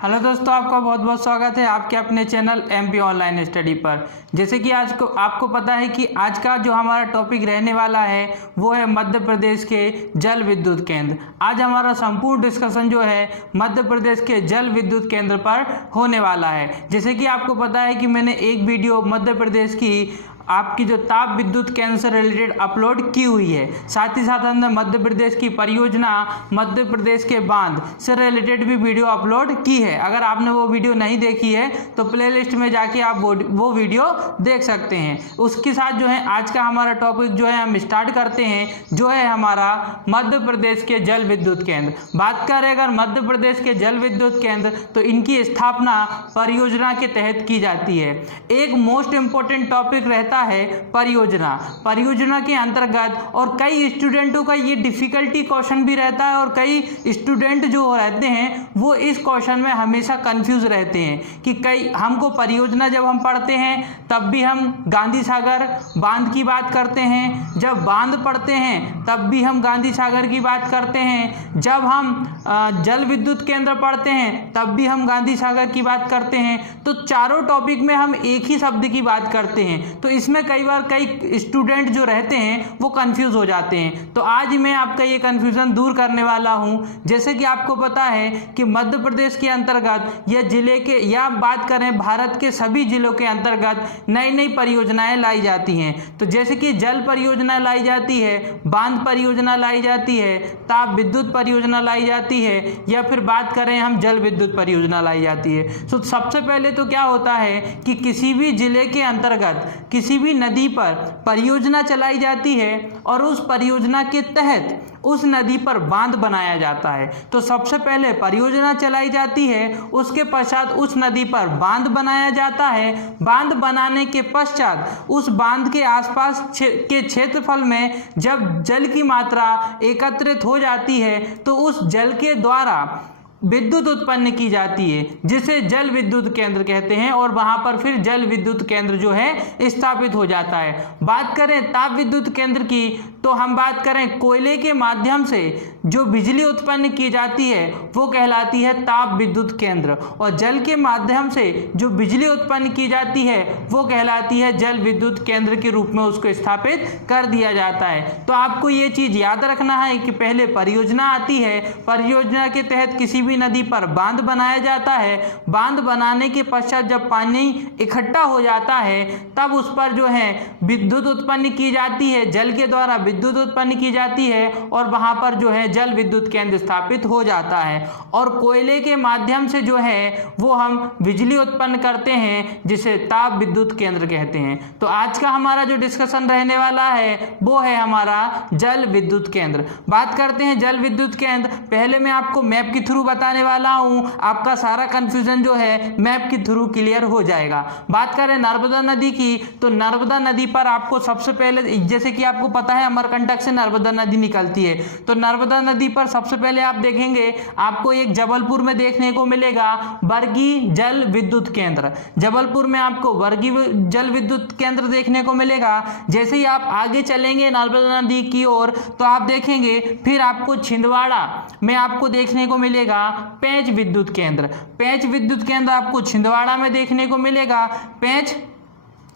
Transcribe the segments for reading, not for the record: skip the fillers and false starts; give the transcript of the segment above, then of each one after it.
Hello दोस्तों, आपका बहुत बहुत स्वागत है आपके अपने चैनल एमपी ऑनलाइन स्टडी पर। जैसे कि आज को आपको पता है कि आज का जो हमारा टॉपिक रहने वाला है वो है मध्य प्रदेश के जल विद्युत केंद्र। आज हमारा संपूर्ण डिस्कशन जो है मध्य प्रदेश के जल विद्युत केंद्र पर होने वाला है। जैसे कि आपको पता है कि मैंने एक वीडियो मध्य प्रदेश की आपकी जो ताप विद्युत केंद्र से रिलेटेड अपलोड की हुई है, साथ ही साथ हमने मध्य प्रदेश की परियोजना मध्य प्रदेश के बांध से रिलेटेड भी वीडियो अपलोड की है। अगर आपने वो वीडियो नहीं देखी है तो प्लेलिस्ट में जाके आप वो वीडियो देख सकते हैं। उसके साथ जो है आज का हमारा टॉपिक जो है हम स्टार्ट करते हैं, जो है हमारा मध्य प्रदेश के जल विद्युत केंद्र। बात करें अगर मध्य प्रदेश के जल विद्युत केंद्र तो इनकी स्थापना परियोजना के तहत की जाती है। एक मोस्ट इंपॉर्टेंट टॉपिक रहता है परियोजना के अंतर्गत, और कई स्टूडेंटों का ये डिफिकल्टी क्वेश्चन भी रहता है और कई स्टूडेंट जो रहते हैं वो इस क्वेश्चन में हमेशा कंफ्यूज रहते हैं कि कई हमको परियोजना जब हम पढ़ते हैं तब भी हम गांधी सागर बांध की बात करते हैं, जब बांध पढ़ते हैं तब भी हम गांधी सागर की बात करते हैं, जब हम जल विद्युत केंद्र पढ़ते हैं तब भी हम गांधी सागर की बात करते हैं। तो चारों टॉपिक में हम एक ही शब्द की बात करते हैं, तो इसमें कई बार कई स्टूडेंट जो रहते हैं वो कंफ्यूज हो जाते हैं। तो आज मैं आपका ये कंफ्यूजन दूर करने वाला हूँ। जैसे कि आपको पता है कि मध्य प्रदेश के अंतर्गत या जिले के या बात करें भारत के सभी जिलों के अंतर्गत नई नई परियोजनाएं लाई जाती हैं। तो जैसे कि जल परियोजना लाई जाती है, बांध परियोजना लाई जाती है, ताप विद्युत परियोजना लाई जाती है, या फिर बात करें हम जल विद्युत परियोजना लाई जाती है। तो सबसे पहले तो क्या होता है कि किसी भी जिले के अंतर्गत किसी भी नदी पर परियोजना चलाई जाती है और उस परियोजना के तहत उस नदी पर बांध बनाया जाता है। तो सबसे पहले परियोजना चलाई जाती है, उसके पश्चात उस नदी पर बांध बनाया जाता है। बांध बनाने के पश्चात उस बांध के आसपास के क्षेत्रफल में जब जल की मात्रा एकत्रित हो जाती है तो उस जल के द्वारा विद्युत उत्पन्न की जाती है, जिसे जल विद्युत केंद्र कहते हैं, और वहां पर फिर जल विद्युत केंद्र जो है स्थापित हो जाता है। बात करें ताप विद्युत केंद्र की तो हम बात करें कोयले के माध्यम से जो बिजली उत्पन्न की जाती है वो कहलाती है ताप विद्युत केंद्र, और जल के माध्यम से जो बिजली उत्पन्न की जाती है वो कहलाती है जल विद्युत केंद्र के रूप में उसको स्थापित कर दिया जाता है। तो आपको ये चीज याद रखना है कि पहले परियोजना आती है, परियोजना के तहत किसी भी नदी पर बांध बनाया जाता है। बांध बनाने के पश्चात जब पानी इकट्ठा हो जाता है तब उस पर जो है विद्युत उत्पन्न की जाती है, जल के द्वारा विद्युत उत्पन्न की जाती है, और वहां पर जो है जल विद्युत केंद्र स्थापित हो जाता है। और कोयले के माध्यम से जो है वो हम बिजली उत्पन्न करते हैं, जिसे ताप विद्युत केंद्र कहते हैं। तो आज का हमारा जो डिस्कशन रहने वाला है वो है हमारा जल विद्युत केंद्र। बात करते हैं जल विद्युत केंद्र। पहले मैं आपको मैप के थ्रू बताने वाला हूं, आपका सारा कंफ्यूजन जो है मैप के थ्रू क्लियर हो जाएगा। बात करें नर्मदा नदी की तो नर्मदा नदी पर आपको सबसे पहले, जैसे कि आपको पता है अमरकंटक से नर्मदा नदी निकलती है, तो नर्मदा नदी पर सबसे पहले आप देखेंगे आपको एक जबलपुर में देखने को मिलेगा वर्गी जल विद्युत केंद्र। जबलपुर में आपको वर्गी जल विद्युत केंद्र देखने को मिलेगा। जैसे ही आप आगे चलेंगे नर्मदा नदी की ओर तो आप देखेंगे फिर आपको छिंदवाड़ा में आपको देखने को मिलेगा पेंच विद्युत केंद्र। पेंच विद्युत केंद्र आपको छिंदवाड़ा में देखने को मिलेगा। पेंच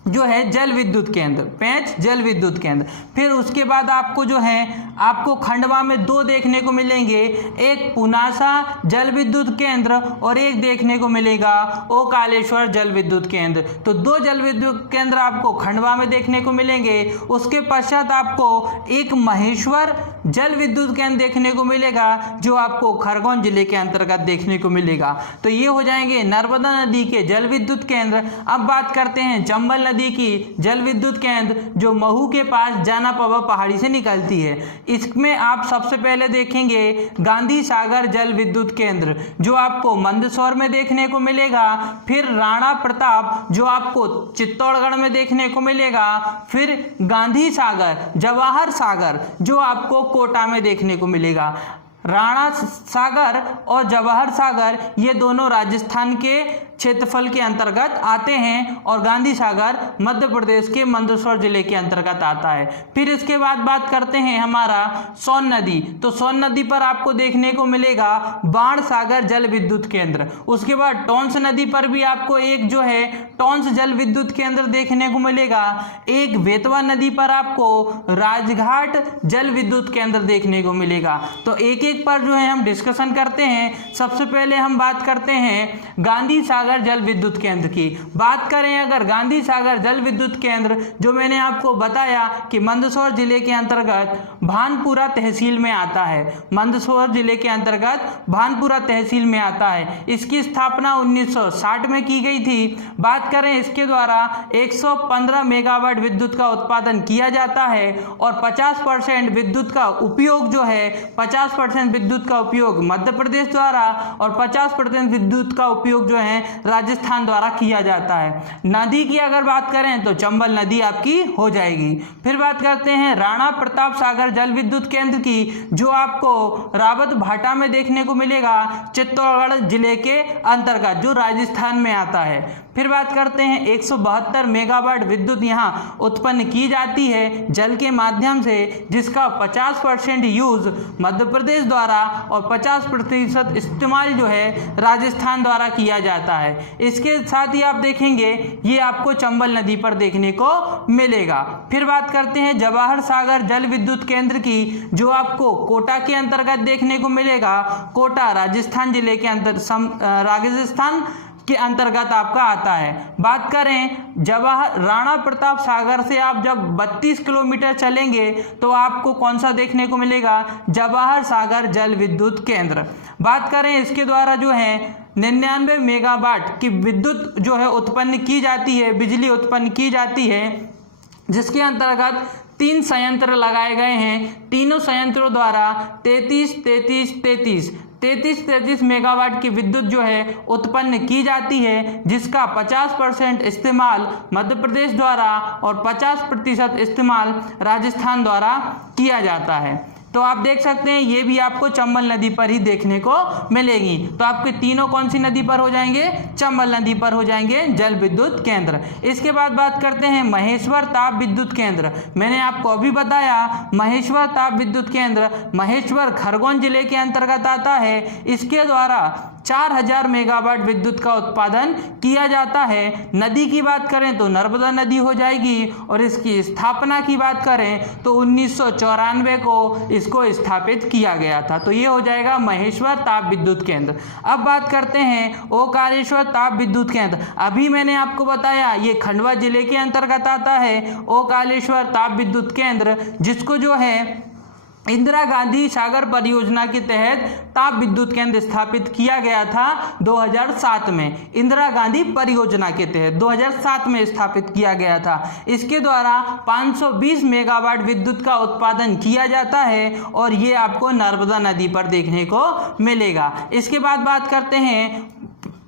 जो है जल विद्युत केंद्र, पेंच जल विद्युत केंद्र। फिर उसके बाद आपको जो है आपको खंडवा में दो देखने को मिलेंगे, एक पुनासा जल विद्युत केंद्र और एक देखने को मिलेगा ओकालेश्वर जल विद्युत केंद्र। तो दो जल विद्युत केंद्र आपको खंडवा में देखने को मिलेंगे। उसके पश्चात आपको एक महेश्वर जल विद्युत केंद्र देखने को मिलेगा जो आपको खरगोन जिले के अंतर्गत देखने को मिलेगा। तो ये हो जाएंगे नर्मदा नदी के जल विद्युत केंद्र। अब बात करते हैं चंबल नदी की जल विद्युत केंद्र जो महू के पास जानापवा पहाड़ी से निकलती है। इसमें आप सबसे पहले देखेंगे गांधी सागर जल विद्युत केंद्र जो आपको मंदसौर में देखने को मिलेगा। फिर राणा प्रताप जो आपको चित्तौड़गढ़ में देखने को मिलेगा। फिर गांधी सागर, जवाहर सागर जो आपको कोटा में देखने को मिलेगा। राणा सागर और जवाहर सागर ये दोनों राजस्थान के क्षेत्रफल के अंतर्गत आते हैं और गांधी सागर मध्य प्रदेश के मंदसौर जिले के अंतर्गत आता है। फिर इसके बाद बात करते हैं हमारा सोन नदी। तो सोन नदी पर आपको देखने को मिलेगा बाण सागर जल विद्युत केंद्र। उसके बाद टोंस नदी पर भी आपको एक जो है टोंस जल विद्युत केंद्र देखने को मिलेगा। एक बेतवा नदी पर आपको राजघाट जल विद्युत केंद्र देखने को मिलेगा। तो एक एक पर जो है हम डिस्कशन करते हैं। सबसे पहले हम बात करते हैं गांधी सागर जल विद्युत केंद्र की। बात करें अगर गांधी सागर जल विद्युत केंद्र, जो मैंने आपको बताया कि मंदसौर जिले के अंतर्गत भानपुरा तहसील में आता है। मंदसौर जिले के अंतर्गत भानपुरा तहसील में आता है। इसकी स्थापना 1960 में की गई थी। बात करें इसके द्वारा 115 मेगावाट विद्युत का उत्पादन किया जाता है और 50% विद्युत का उपयोग जो है 50% विद्युत का उपयोग मध्य प्रदेश द्वारा और 50% विद्युत का उपयोग जो है राजस्थान द्वारा किया जाता है। नदी की अगर बात करें तो चंबल नदी आपकी हो जाएगी। फिर बात करते हैं राणा प्रताप सागर जल विद्युत केंद्र की, जो आपको रावत भाटा में देखने को मिलेगा, चित्तौड़गढ़ जिले के अंतर्गत, जो राजस्थान में आता है। फिर बात करते हैं 172 मेगावाट विद्युत यहाँ उत्पन्न की जाती है जल के माध्यम से, जिसका 50% यूज मध्य प्रदेश द्वारा और 50% इस्तेमाल जो है राजस्थान द्वारा किया जाता है। इसके साथ ही आप देखेंगे ये आपको चंबल नदी पर देखने को मिलेगा। फिर बात करते हैं जवाहर सागर जल विद्युत केंद्र की, जो आपको कोटा के अंतर्गत देखने को मिलेगा। कोटा राजस्थान जिले के राजस्थान के अंतर्गत आपका आता है। बात करें जवाहर राणा प्रताप सागर से आप जब 32 किलोमीटर चलेंगे तो आपको कौन सा देखने को मिलेगा, जवाहर सागर जल विद्युत केंद्र। बात करें इसके द्वारा जो है 99 मेगावाट की विद्युत जो है उत्पन्न की जाती है, बिजली उत्पन्न की जाती है, जिसके अंतर्गत 3 संयंत्र लगाए गए हैं। तीनों संयंत्रों द्वारा 33 मेगावाट की विद्युत जो है उत्पन्न की जाती है, जिसका 50% इस्तेमाल मध्य प्रदेश द्वारा और 50% इस्तेमाल राजस्थान द्वारा किया जाता है। तो आप देख सकते हैं ये भी आपको चंबल नदी पर ही देखने को मिलेगी। तो आपके तीनों कौन सी नदी पर हो जाएंगे, चंबल नदी पर हो जाएंगे जल विद्युत केंद्र। इसके बाद बात करते हैं महेश्वर ताप विद्युत केंद्र। मैंने आपको अभी बताया महेश्वर ताप विद्युत केंद्र महेश्वर खरगोन जिले के अंतर्गत आता है। इसके द्वारा 4000 मेगावाट विद्युत का उत्पादन किया जाता है। नदी की बात करें तो नर्मदा नदी हो जाएगी और इसकी स्थापना की बात करें तो 1994 को इसको स्थापित किया गया था। तो ये हो जाएगा महेश्वर ताप विद्युत केंद्र। अब बात करते हैं ओंकारेश्वर ताप विद्युत केंद्र। अभी मैंने आपको बताया ये खंडवा जिले के अंतर्गत आता है ओंकारेश्वर ताप विद्युत केंद्र, जिसको जो है इंदिरा गांधी सागर परियोजना के तहत ताप विद्युत केंद्र स्थापित किया गया था 2007 में। इंदिरा गांधी परियोजना के तहत 2007 में स्थापित किया गया था। इसके द्वारा 520 मेगावाट विद्युत का उत्पादन किया जाता है और ये आपको नर्मदा नदी पर देखने को मिलेगा। इसके बाद बात करते हैं,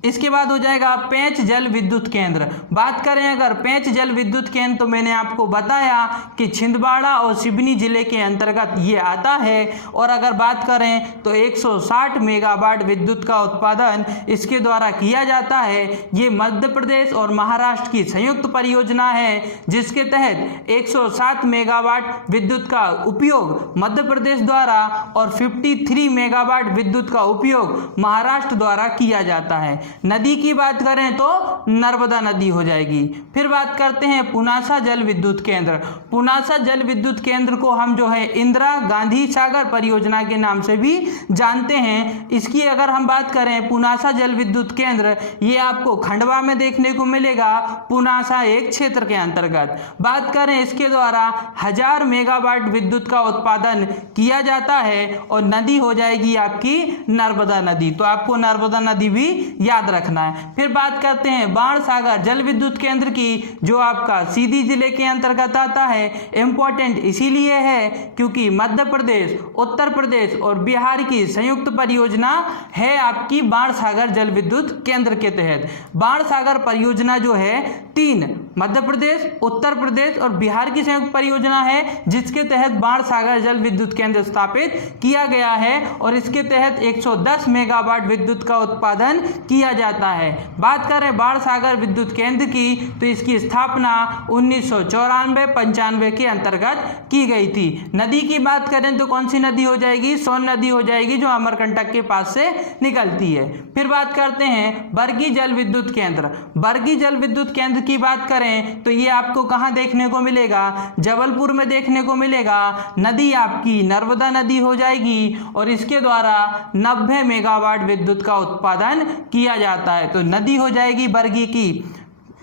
इसके बाद हो जाएगा पेंच जल विद्युत केंद्र। बात करें अगर पेंच जल विद्युत केंद्र तो मैंने आपको बताया कि छिंदवाड़ा और सिवनी जिले के अंतर्गत ये आता है। और अगर बात करें तो 160 मेगावाट विद्युत का उत्पादन इसके द्वारा किया जाता है। ये मध्य प्रदेश और महाराष्ट्र की संयुक्त परियोजना है, जिसके तहत 107 मेगावाट विद्युत का उपयोग मध्य प्रदेश द्वारा और 53 मेगावाट विद्युत का उपयोग महाराष्ट्र द्वारा किया जाता है। नदी की बात करें तो नर्मदा नदी हो जाएगी। फिर बात करते हैं पुनासा जल विद्युत केंद्र। पुनासा जल विद्युत केंद्र को हम जो है इंदिरा गांधी सागर परियोजना के नाम से भी जानते हैं। इसकी अगर हम बात करें पुनासा जल विद्युत केंद्र, ये आपको खंडवा में देखने को मिलेगा, पुनासा एक क्षेत्र के अंतर्गत। बात करें इसके द्वारा 1000 मेगावाट विद्युत का उत्पादन किया जाता है और नदी हो जाएगी आपकी नर्मदा नदी। तो आपको नर्मदा नदी भी याद याद रखना है। फिर बात करते हैं बाणसागर जल विद्युत केंद्र की, जो आपका सीधी जिले के अंतर्गत आता है। इंपॉर्टेंट इसीलिए है क्योंकि मध्य प्रदेश, उत्तर प्रदेश और बिहार की संयुक्त परियोजना है आपकी बाणसागर जल विद्युत केंद्र के तहत। बाणसागर परियोजना जो है 3 मध्य प्रदेश, उत्तर प्रदेश और बिहार की संयुक्त परियोजना है, जिसके तहत बाणसागर जल विद्युत केंद्र स्थापित किया गया है और इसके तहत 110 मेगावाट विद्युत का उत्पादन किया जाता है। बात करें बाणसागर विद्युत केंद्र की तो इसकी स्थापना 1994-95 के अंतर्गत की गई थी। नदी की बात करें तो कौन सी नदी हो जाएगी? सोन नदी हो जाएगी, जो अमरकंटक के पास से निकलती है। फिर बात करते हैं बरगी जल विद्युत केंद्र। बरगी जल विद्युत केंद्र की बात करें तो ये आपको कहां देखने को मिलेगा? जबलपुर में देखने को मिलेगा। नदी आपकी नर्मदा नदी हो जाएगी और इसके द्वारा 90 मेगावाट विद्युत का उत्पादन किया जाता है। तो नदी हो जाएगी बरगी की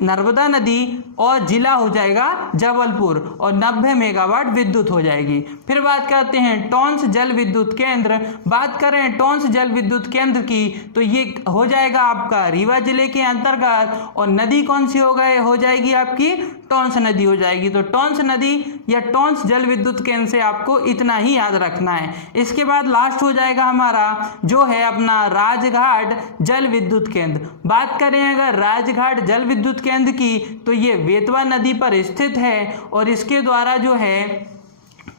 नर्मदा नदी और जिला हो जाएगा जबलपुर और 90 मेगावाट विद्युत हो जाएगी। फिर बात करते हैं टोंस जल विद्युत केंद्र। बात करें टोंस जल विद्युत केंद्र की तो ये हो जाएगा आपका रीवा जिले के अंतर्गत और नदी कौन सी हो जाएगी आपकी? टोंस नदी हो जाएगी। तो टोंस नदी या टोंस जल विद्युत केंद्र से आपको इतना ही याद रखना है। इसके बाद लास्ट हो जाएगा हमारा जो है अपना राजघाट जल विद्युत केंद्र। बात करें अगर राजघाट जल विद्युत केंद्र की तो ये बेतवा नदी पर स्थित है और इसके द्वारा जो है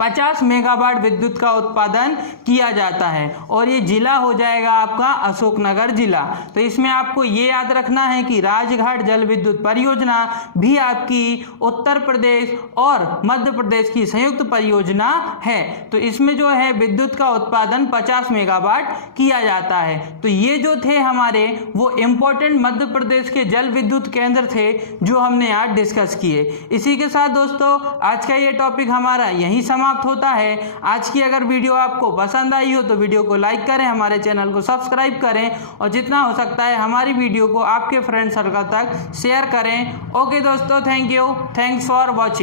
50 मेगावाट विद्युत का उत्पादन किया जाता है और ये जिला हो जाएगा आपका अशोकनगर जिला। तो इसमें आपको ये याद रखना है कि राजघाट जल विद्युत परियोजना भी आपकी उत्तर प्रदेश और मध्य प्रदेश की संयुक्त परियोजना है। तो इसमें जो है विद्युत का उत्पादन 50 मेगावाट किया जाता है। तो ये जो थे हमारे वो इम्पोर्टेंट मध्य प्रदेश के जल विद्युत केंद्र थे जो हमने आज डिस्कस किए। इसी के साथ दोस्तों आज का ये टॉपिक हमारा यहीं समाप्त होता है। आज की अगर वीडियो आपको पसंद आई हो तो वीडियो को लाइक करें, हमारे चैनल को सब्सक्राइब करें और जितना हो सकता है हमारी वीडियो को आपके फ्रेंड सर्कल तक शेयर करें। ओके दोस्तों, thank you, thanks for watching.